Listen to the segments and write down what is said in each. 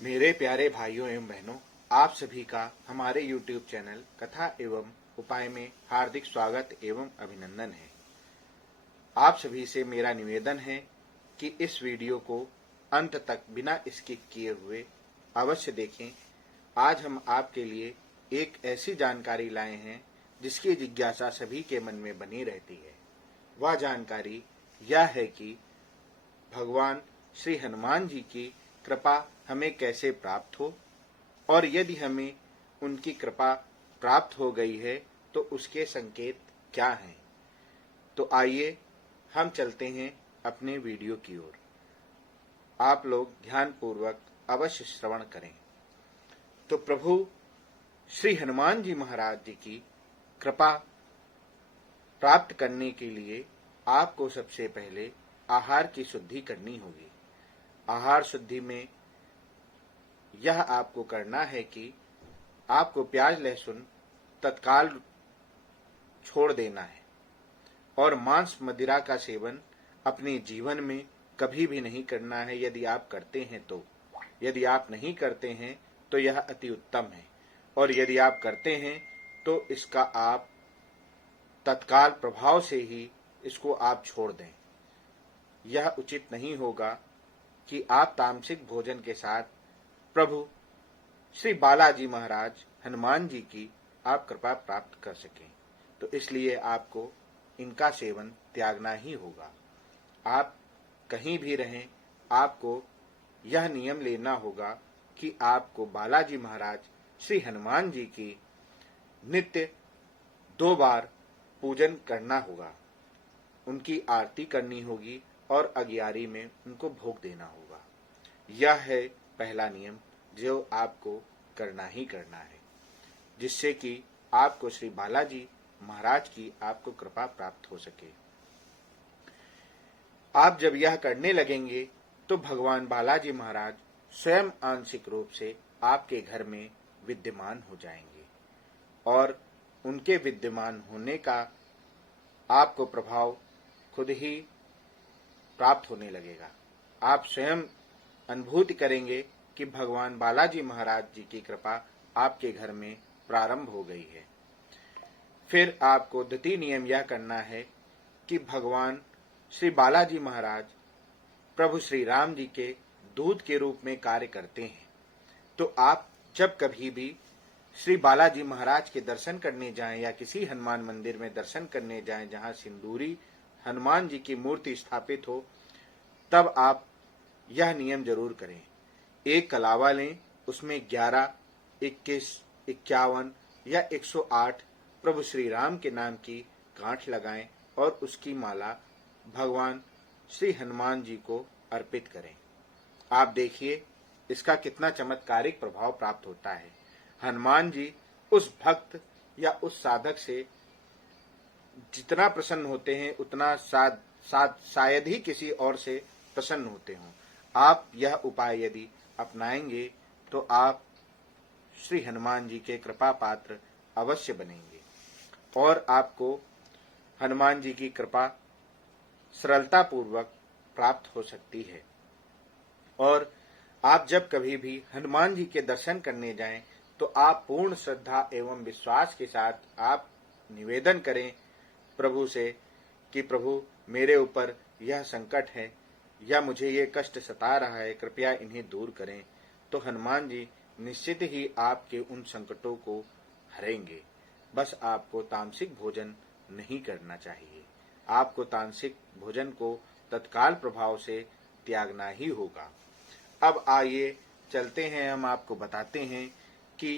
मेरे प्यारे भाइयों एवं बहनों, आप सभी का हमारे YouTube चैनल कथा एवं उपाय में हार्दिक स्वागत एवं अभिनंदन है। आप सभी से मेरा निवेदन है कि इस वीडियो को अंत तक बिना स्किप किए हुए अवश्य देखें। आज हम आपके लिए एक ऐसी जानकारी लाए हैं जिसकी जिज्ञासा सभी के मन में बनी रहती है। वह जानकारी यह है कि भगवान श्री हनुमान जी की कृपा हमें कैसे प्राप्त हो, और यदि हमें उनकी कृपा प्राप्त हो गई है तो उसके संकेत क्या हैं। तो आइए हम चलते हैं अपने वीडियो की ओर। आप लोग ध्यानपूर्वक अवश्य श्रवण करें। तो प्रभु श्री हनुमान जी महाराज जी की कृपा प्राप्त करने के लिए आपको सबसे पहले आहार की शुद्धि करनी होगी। आहार शुद्धि में यह आपको करना है कि आपको प्याज लहसुन तत्काल छोड़ देना है और मांस मदिरा का सेवन अपने जीवन में कभी भी नहीं करना है। यदि आप करते हैं तो, यदि आप नहीं करते हैं तो यह अति उत्तम है, और यदि आप करते हैं तो इसका आप तत्काल प्रभाव से ही इसको आप छोड़ दें। यह उचित नहीं होगा कि आप तामसिक भोजन के साथ प्रभु श्री बालाजी महाराज हनुमान जी की आप कृपा प्राप्त कर सकें। तो इसलिए आपको इनका सेवन त्यागना ही होगा। आप कहीं भी रहें, आपको यह नियम लेना होगा कि आपको बालाजी महाराज श्री हनुमान जी की नित्य 2 बार पूजन करना होगा, उनकी आरती करनी होगी और अगियारी में उनको भोग देना होगा। यह है पहला नियम जो आपको करना ही करना है, जिससे कि आपको श्री बालाजी महाराज की आपको कृपा प्राप्त हो सके। आप जब यह करने लगेंगे तो भगवान बालाजी महाराज स्वयं आंशिक रूप से आपके घर में विद्यमान हो जाएंगे और उनके विद्यमान होने का आपको प्रभाव खुद ही प्राप्त होने लगेगा। आप स्वयं अनुभूति करेंगे कि भगवान बालाजी महाराज जी की कृपा आपके घर में प्रारंभ हो गई है। फिर आपको द्वितीय नियम यह करना है कि भगवान श्री बालाजी महाराज प्रभु श्री राम जी के दूत के रूप में कार्य करते हैं। तो आप जब कभी भी श्री बालाजी महाराज के दर्शन करने जाएं या किसी हनुमान मंदिर में दर्शन करने जाएं जहां सिंदूरी हनुमान जी की मूर्ति स्थापित हो, तब आप यह नियम जरूर करें। एक कलावा लें, उसमें 11, 21, 51 या 108 प्रभु श्री राम के नाम की गांठ लगाएं और उसकी माला भगवान श्री हनुमान जी को अर्पित करें। आप देखिए इसका कितना चमत्कारिक प्रभाव प्राप्त होता है। हनुमान जी उस भक्त या उस साधक से जितना प्रसन्न होते हैं उतना शायद ही किसी और से प्रसन्न होते हों। आप यह उपाय यदि अपनाएंगे तो आप श्री हनुमान जी के कृपा पात्र अवश्य बनेंगे और आपको हनुमान जी की कृपा सरलता पूर्वक प्राप्त हो सकती है। और आप जब कभी भी हनुमान जी के दर्शन करने जाएं तो आप पूर्ण श्रद्धा एवं विश्वास के साथ आप निवेदन करें प्रभु से कि प्रभु मेरे ऊपर यह संकट है या मुझे ये कष्ट सता रहा है, कृपया इन्हें दूर करें। तो हनुमान जी निश्चित ही आपके उन संकटों को हरेंगे। बस आपको तामसिक भोजन नहीं करना चाहिए। आपको तामसिक भोजन को तत्काल प्रभाव से त्यागना ही होगा। अब आइए चलते हैं, हम आपको बताते हैं कि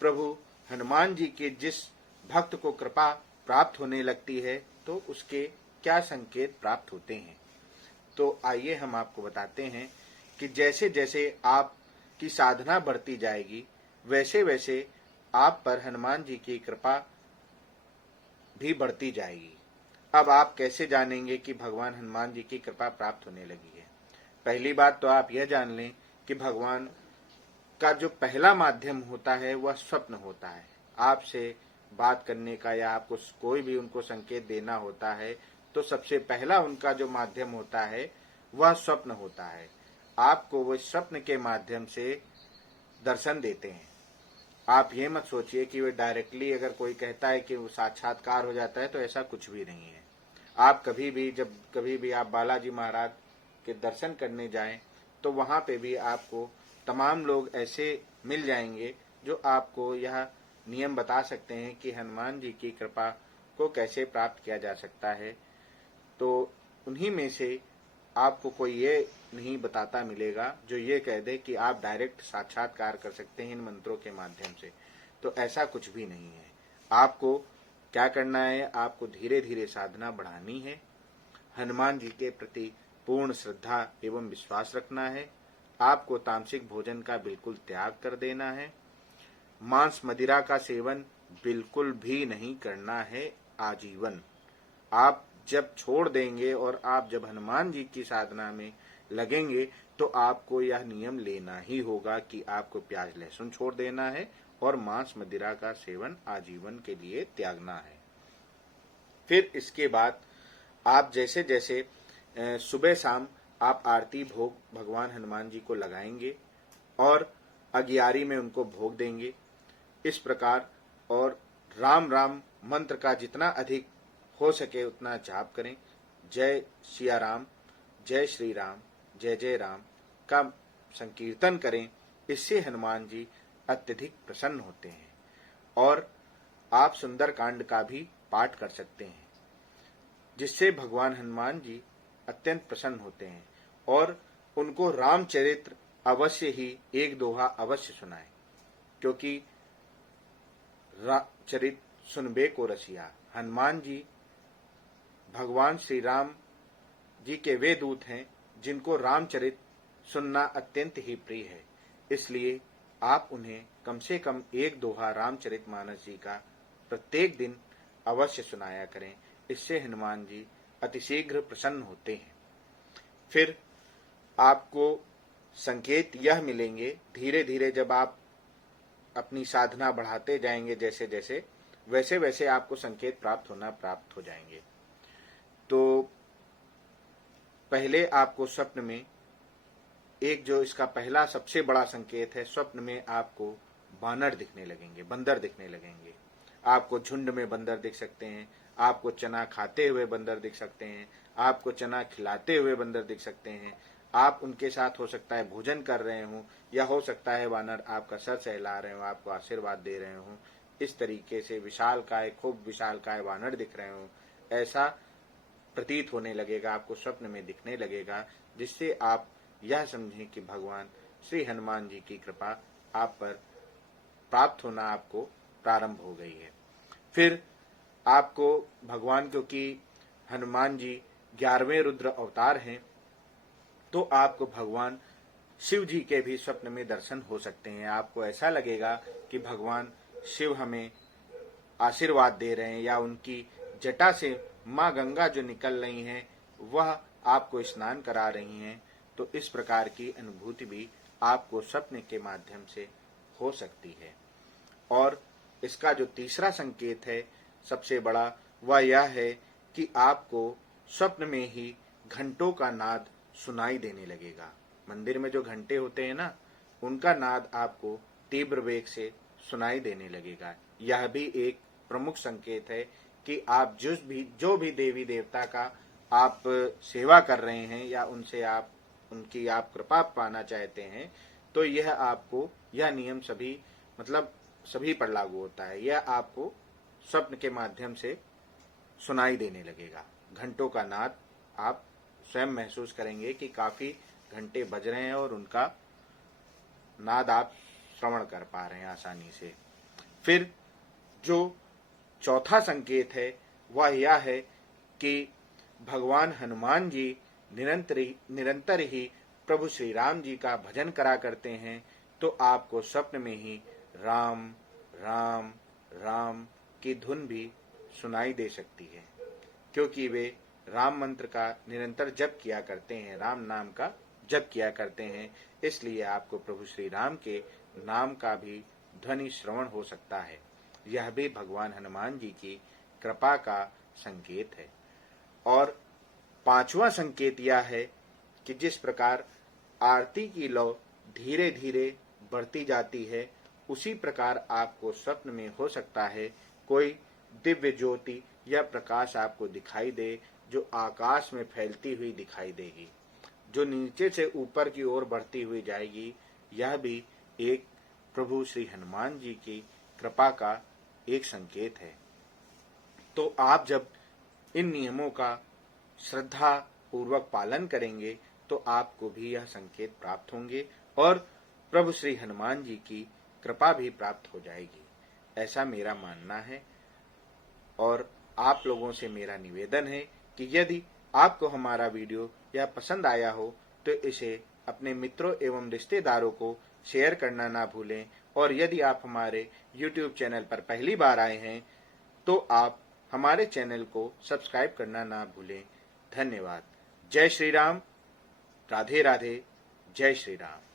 प्रभु हनुमान जी के जिस भक्त को कृपा प्राप्त होने लगती है तो उसके क्या संकेत प्राप्त होते हैं। तो आइए हम आपको बताते हैं कि जैसे जैसे आपकी साधना बढ़ती जाएगी वैसे वैसे आप पर हनुमान जी की कृपा भी बढ़ती जाएगी। अब आप कैसे जानेंगे कि भगवान हनुमान जी की कृपा प्राप्त होने लगी है। पहली बात तो आप यह जान लें कि भगवान का जो पहला माध्यम होता है वह स्वप्न होता है। आपसे बात करने का या आपको कोई भी उनको संकेत देना होता है तो सबसे पहला उनका जो माध्यम होता है वह स्वप्न होता है। आपको वो स्वप्न के माध्यम से दर्शन देते हैं। आप ये मत सोचिए कि वे डायरेक्टली, अगर कोई कहता है कि वो साक्षात्कार हो जाता है, तो ऐसा कुछ भी नहीं है। आप कभी भी, जब कभी भी आप बालाजी महाराज के दर्शन करने जाएं, तो वहां पे भी आपको तमाम लोग ऐसे मिल जाएंगे जो आपको यह नियम बता सकते हैं कि हनुमान जी की कृपा को कैसे प्राप्त किया जा सकता है। तो उन्हीं में से आपको कोई ये नहीं बताता मिलेगा जो ये कह दे कि आप डायरेक्ट साक्षात्कार कर सकते हैं इन मंत्रों के माध्यम से। तो ऐसा कुछ भी नहीं है। आपको क्या करना है, आपको धीरे धीरे साधना बढ़ानी है, हनुमान जी के प्रति पूर्ण श्रद्धा एवं विश्वास रखना है, आपको तामसिक भोजन का बिल्कुल त्याग कर देना है, मांस मदिरा का सेवन बिल्कुल भी नहीं करना है आजीवन। आप जब छोड़ देंगे और आप जब हनुमान जी की साधना में लगेंगे, तो आपको यह नियम लेना ही होगा कि आपको प्याज लहसुन छोड़ देना है और मांस मदिरा का सेवन आजीवन के लिए त्यागना है। फिर इसके बाद आप जैसे जैसे सुबह शाम आप आरती भोग भगवान हनुमान जी को लगाएंगे और अगियारी में उनको भोग देंगे। इस प्रकार, और राम राम मंत्र का जितना अधिक हो सके उतना जाप करें। जय सिया राम, जय श्री राम, जय जय राम का संकीर्तन करें। इससे हनुमान जी अत्यधिक प्रसन्न होते हैं। और आप सुंदर कांड का भी पाठ कर सकते हैं, जिससे भगवान हनुमान जी अत्यंत प्रसन्न होते हैं। और उनको रामचरित्र अवश्य ही एक दोहा अवश्य सुनाएं, क्योंकि चरित सुनबे को रसिया। हनुमान जी भगवान श्री राम जी के वे दूत हैं जिनको रामचरित सुनना अत्यंत ही प्रिय है। इसलिए आप उन्हें कम से कम एक दोहा रामचरित मानस जी का प्रत्येक दिन अवश्य सुनाया करें। इससे हनुमान जी अतिशीघ्र प्रसन्न होते हैं। फिर आपको संकेत यह मिलेंगे, धीरे धीरे जब आप अपनी साधना बढ़ाते जाएंगे, जैसे जैसे वैसे वैसे आपको संकेत प्राप्त हो जाएंगे। तो पहले आपको स्वप्न में एक, जो इसका पहला सबसे बड़ा संकेत है, स्वप्न में आपको बानर दिखने लगेंगे, बंदर दिखने लगेंगे। आपको झुंड में बंदर दिख सकते हैं, आपको चना खाते हुए बंदर दिख सकते हैं, आपको चना खिलाते हुए बंदर दिख सकते हैं। आप उनके साथ हो सकता है भोजन कर रहे हों, या हो सकता है वानर आपका सर सहला रहे हों, आपको आशीर्वाद दे रहे हों। इस तरीके से विशालकाय, खूब विशालकाय वानर दिख रहे हों, ऐसा प्रतीत होने लगेगा, आपको स्वप्न में दिखने लगेगा, जिससे आप यह समझें कि भगवान श्री हनुमान जी की कृपा आप पर प्राप्त होना आपको प्रारंभ हो गई है। फिर आपको भगवान, क्योंकि हनुमान जी 11वें रुद्र अवतार हैं, तो आपको भगवान शिव जी के भी स्वप्न में दर्शन हो सकते हैं। आपको ऐसा लगेगा कि भगवान शिव हमें आशीर्वाद दे रहे हैं, या उनकी जटा से माँ गंगा जो निकल रही हैं वह आपको स्नान करा रही हैं। तो इस प्रकार की अनुभूति भी आपको स्वप्न के माध्यम से हो सकती है। और इसका जो तीसरा संकेत है सबसे बड़ा, वह यह है कि आपको स्वप्न में ही घंटों का नाद सुनाई देने लगेगा। मंदिर में जो घंटे होते हैं ना, उनका नाद आपको तीव्र वेग से सुनाई देने लगेगा। यह भी एक प्रमुख संकेत है कि आप जो भी देवी देवता का आप सेवा कर रहे हैं, या उनसे आप उनकी आप कृपा पाना चाहते हैं, तो यह आपको, यह नियम सभी, मतलब सभी पर लागू होता है। यह आपको स्वप्न के माध्यम से सुनाई देने लगेगा। घंटों का नाद आप स्वयं महसूस करेंगे कि काफी घंटे बज रहे हैं और उनका नाद आप श्रवण कर पा रहे हैं आसानी से। फिर जो चौथा संकेत है वह यह है कि भगवान हनुमान जी निरंतर ही प्रभु श्री राम जी का भजन करा करते हैं। तो आपको स्वप्न में ही राम राम राम की धुन भी सुनाई दे सकती है, क्योंकि वे राम मंत्र का निरंतर जप किया करते हैं, राम नाम का जप किया करते हैं। इसलिए आपको प्रभु श्री राम के नाम का भी ध्वनि श्रवण हो सकता है। यह भी भगवान हनुमान जी की कृपा का संकेत है। और पांचवा संकेत यह है कि जिस प्रकार आरती की लौ धीरे धीरे बढ़ती जाती है, उसी प्रकार आपको स्वप्न में हो सकता है कोई दिव्य ज्योति या प्रकाश आपको दिखाई दे, जो आकाश में फैलती हुई दिखाई देगी, जो नीचे से ऊपर की ओर बढ़ती हुई जाएगी। यह भी एक प्रभु श्री हनुमान जी की कृपा का एक संकेत है। तो आप जब इन नियमों का श्रद्धा पूर्वक पालन करेंगे तो आपको भी यह संकेत प्राप्त होंगे और प्रभु श्री हनुमान जी की कृपा भी प्राप्त हो जाएगी, ऐसा मेरा मानना है। और आप लोगों से मेरा निवेदन है कि यदि आपको हमारा वीडियो यह पसंद आया हो तो इसे अपने मित्रों एवं रिश्तेदारों को शेयर करना ना भूलें। और यदि आप हमारे YouTube चैनल पर पहली बार आए हैं तो आप हमारे चैनल को सब्सक्राइब करना ना भूलें। धन्यवाद। जय श्री राम। राधे राधे। जय श्री राम।